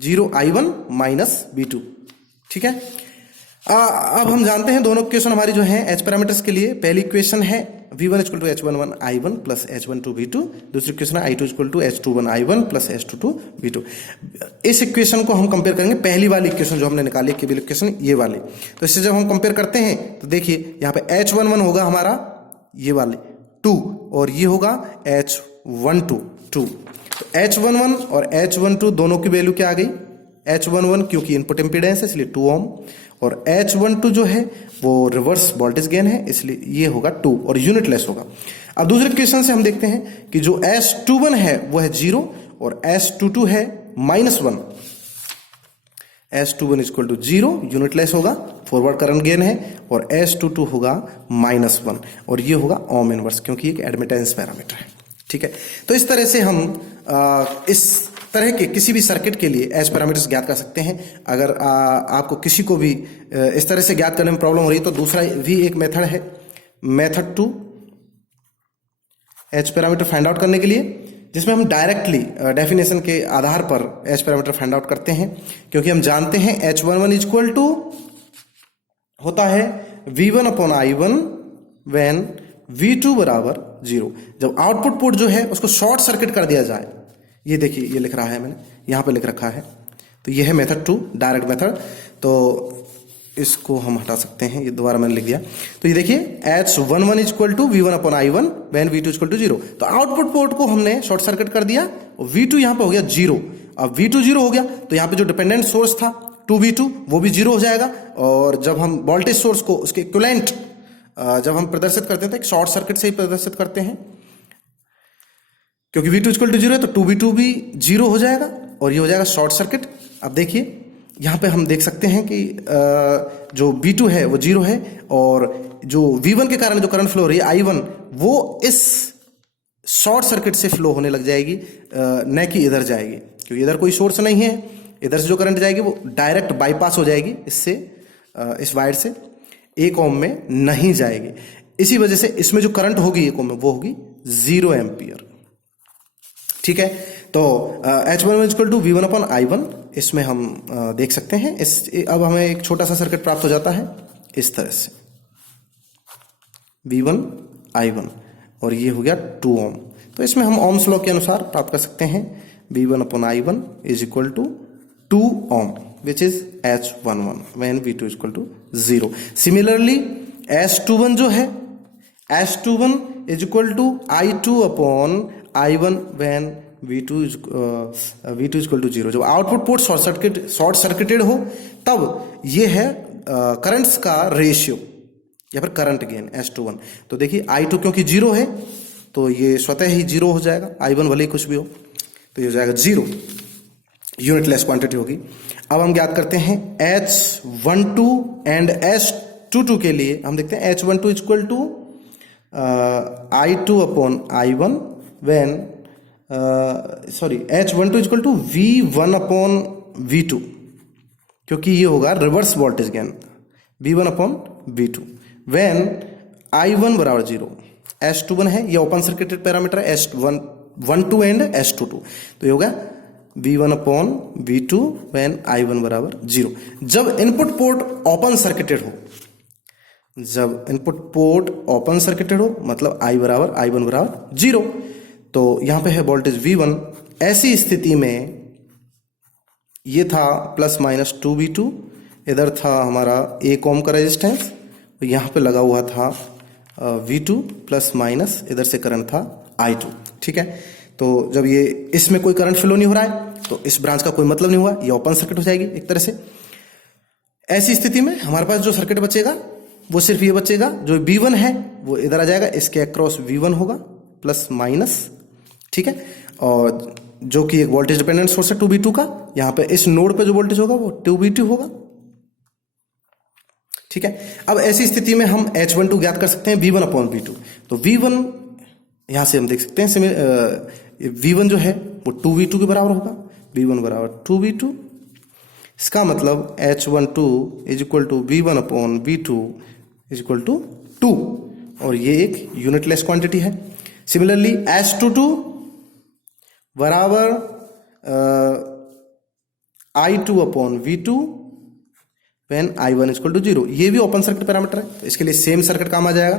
0i1 minus v2। ठीक है, अब हम जानते हैं दोनों इक्वेशन हमारी जो है एच पैरामीटर्स के लिए। पहली इक्वेशन है v1 equal to h11 i1 plus h12 v2, दूसरी इक्वेशन है i2 equal to h21 i1 plus h22 v2। इस इक्वेशन को हम कंपेयर करेंगे पहली वाली इक्वेशन जो हमने निकाली केवल इक्वेशन ये वाली। तो इससे जब हम कंपेयर करते हैं तो देखिए यहाँ पे h11 होगा हमारा ये वाले 2 और ये होगा h12 2। तो h11 और h12 दोनों की वैल्यू क्या आ गई, h11 क्योंकि इनपुट इंपीडेंस है इसलिए 2 ओम, और H12 जो है वो रिवर्स वोल्टेज गेन है इसलिए ये होगा 2 और यूनिटलेस होगा। अब दूसरे इक्वेशन से हम देखते हैं कि जो S21 है वो है 0 और S22 है -1। S21 इक्वल टू 0 यूनिटलेस होगा, फॉरवर्ड करंट गेन है, और S22 होगा -1 और ये होगा ओम इनवर्स क्योंकि एक एडमिटेंस पैरामीटर है। ठीक है, तो इस तरह से हम इस तरह के किसी भी सर्किट के लिए एच पैरामीटर्स ज्ञात कर सकते हैं। अगर आपको किसी को भी इस तरह से ज्ञात करने में प्रॉब्लम हो रही है तो दूसरा भी एक मेथड है, method 2 H parameter find out करने के लिए, जिसमें हम डायरेक्टली डेफिनेशन के आधार पर एच पैरामीटर फाइंड आउट करते हैं। क्योंकि हम जानते हैं H11 इक्वल टू होता है V1 upon I1 when V2 बराबर 0। जब आउटपुट पोर्ट जो है उसको शॉर्ट सर्किट कर दिया जाए, ये देखिए ये लिख रहा है मैंने यहाँ पे लिख रखा है, तो ये है मेथड 2 डायरेक्ट मेथड। तो इसको हम हटा सकते हैं, ये दोबारा मैंने लिख दिया। तो ये देखिए H11 equal to V1 upon I1 when V2 equal to 0। तो आउटपुट पोर्ट को हमने शॉर्ट सर्किट कर दिया और V2 यहाँ पे हो गया 0। अब V2 0 हो गया तो यहाँ पे जो डिपेंडेंट सोर्स था 2V2 वो भी 0 हो जाएगा। और जब हम वोल्टेज सोर्स को उसके इक्विवेलेंट जब हम प्रदर्शित करते हैं तो एक शॉर्ट सर्किट से ही प्रदर्शित करते हैं, क्योंकि V2 इक्वल टू 0 है तो 2V2 भी 0 हो जाएगा और ये हो जाएगा शॉर्ट सर्किट। अब देखिए यहाँ पे हम देख सकते हैं कि जो V2 है वो 0 है और जो V1 के कारण जो करंट फ्लो हो रही है I1 वो इस शॉर्ट सर्किट से फ्लो होने लग जाएगी, न कि इधर जाएगी, क्योंकि इधर कोई सोर्स नहीं है। इधर से जो करंट जाएगी वो डायरेक्ट बाईपास हो जाएगी इससे, इस वायर से 1 ओम में नहीं जाएगी। इसी वजह से इसमें जो करंट होगी 1 ओम में वो होगी 0 एम्पियर। ठीक है, तो H11 equal to V1 upon I1 इसमें हम देख सकते हैं। अब हमें एक छोटा सा सर्किट प्राप्त हो जाता है इस तरह से, V1 I1 और ये हो गया 2 ओम। तो इसमें हम ओम्स लॉ के अनुसार प्राप्त कर सकते हैं V1 upon I1 is equal to 2 ohm which is H11 when V2 equal to 0। Similarly S21 जो है S21 is equal to I2 upon I1 when V2 equal to 0। जब आउटपुट पोर्ट शॉर्ट सर्किटेड हो तब ये है currents का ratio या फिर करंट गेन S21। तो देखिए I2 क्योंकि 0 है तो ये स्वतः ही 0 हो जाएगा, I1 भले ही कुछ भी हो तो ये हो जाएगा 0, यूनिटलेस क्वांटिटी होगी। अब हम ज्ञात करते हैं H12 एंड S22 के लिए। हम देखते हैं H12 equal to I2 upon I1 when H12 equal to V1 upon V2, क्योंकि ये होगा reverse voltage gain V1 upon V2 when I1 बराबर 0। S21 है ये ओपन सर्किटेड पैरामीटर है, S12 एंड S22। तो ये होगा V1 upon V2 when I1 बराबर 0। जब इनपुट पोर्ट ओपन सर्किटेड हो, जब इनपुट पोर्ट ओपन सर्किटेड हो मतलब I1 बराबर 0। तो यहां पे है वोल्टेज V1। ऐसी स्थिति में ये था प्लस माइनस 2V2, इधर था हमारा 1 ओम का रेजिस्टेंस, तो यहां पे लगा हुआ था V2 प्लस माइनस इधर से करंट था I2। ठीक है, तो जब ये इसमें कोई करंट फ्लो नहीं हो रहा है तो इस ब्रांच का कोई मतलब नहीं हुआ, ये ओपन सर्किट हो जाएगी एक तरह से। ऐसी स्थिति में हमारे पास जो सर्किट बचेगा वो सिर्फ ये बचेगा, जो V1 है वो इधर आ जाएगा, इसके अक्रॉस V1 होगा प्लस माइनस। ठीक है, और जो कि एक वोल्टेज डिपेंडेंट सोर्स है 2V2 का, यहां पे इस नोड पे जो वोल्टेज होगा वो 2V2 होगा। ठीक है, अब ऐसी स्थिति में हम H12 ज्ञात कर सकते हैं V1 अपॉन V2। तो V1 यहां से हम देख सकते हैं V1 जो है वो 2V2 के बराबर होगा, V1 बराबर 2V2। इसका मतलब H12 is equal to V1 upon V2 is equal to 2, और ये एक यूनिटलेस क्वांटिटी है। सिमिलरली H22 बराबर I2 upon V2 when I1 equal to 0। ये भी ओपन सर्किट पैरामीटर है, तो इसके लिए सेम सर्किट काम आ जाएगा।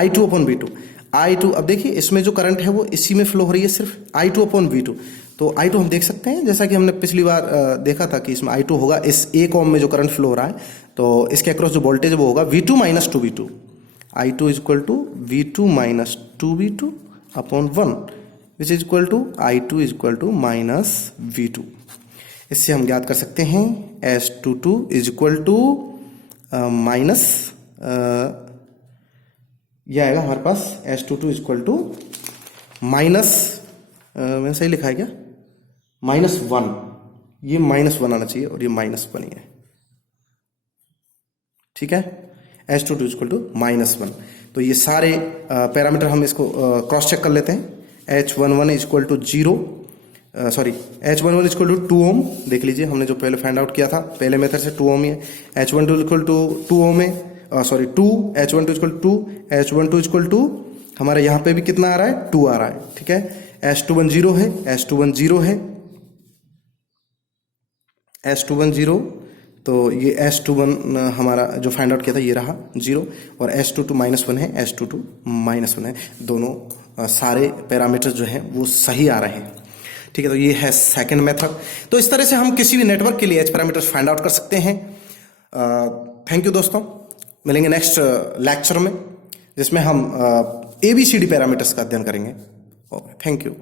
I2 अपॉन V2, I2 अब देखिए इसमें जो करंट है वो इसी में फ्लो हो रही है सिर्फ, I2 अपॉन V2। तो I2 हम देख सकते हैं जैसा कि हमने पिछली बार देखा था कि इसमें I2 होगा इस 1 ओम में जो करंट फ्लो हो रहा है, तो इसके अक्रॉस जो वोल्टेज वो होगा V2 minus 2V2। I2 is equal to V2 minus 2V2 upon 1 which is equal to I2 is equal to minus V2। इससे हम ज्ञात कर सकते हैं S22 is equal to minus, यह आएगा हमारे पास S22 is equal to minus, मैंने सही लिखा है क्या, -1। ये -1 आना चाहिए और ये -1 ही है, ठीक है। S22 is equal to -1। तो ये सारे पैरामीटर हम इसको क्रॉस चेक कर लेते हैं। H11 is equal to 0, sorry H11 is equal to 2 ohm, देख लीजिए हमने जो पहले फाइंड आउट किया था पहले मेथड से 2 ओम ही है। H12 is equal to 2 ohm है, sorry 2, H12 is equal to 2, H12 is equal to हमारे यहाँ पे भी कितना आ रहा है, 2 आ रहा है, ठीक है। S21 0 है, S21 0 है, S21 0, तो ये S21 हमारा जो फाइंड आउट किया था ये रहा 0, और S22 -1 है, S22 -1 है। दोनों सारे पैरामीटर्स जो हैं वो सही आ रहे हैं, ठीक है। तो ये है सेकंड मेथड। तो इस तरह से हम किसी भी नेटवर्क के लिए एच पैरामीटर्स फाइंड आउट कर सकते हैं। थैंक यू दोस्तों, मिलेंगे नेक्स्ट लेक्चर में जिसमें हम ABCD पैरामीटर्स का अध्ययन करेंगे। Okay, thank you.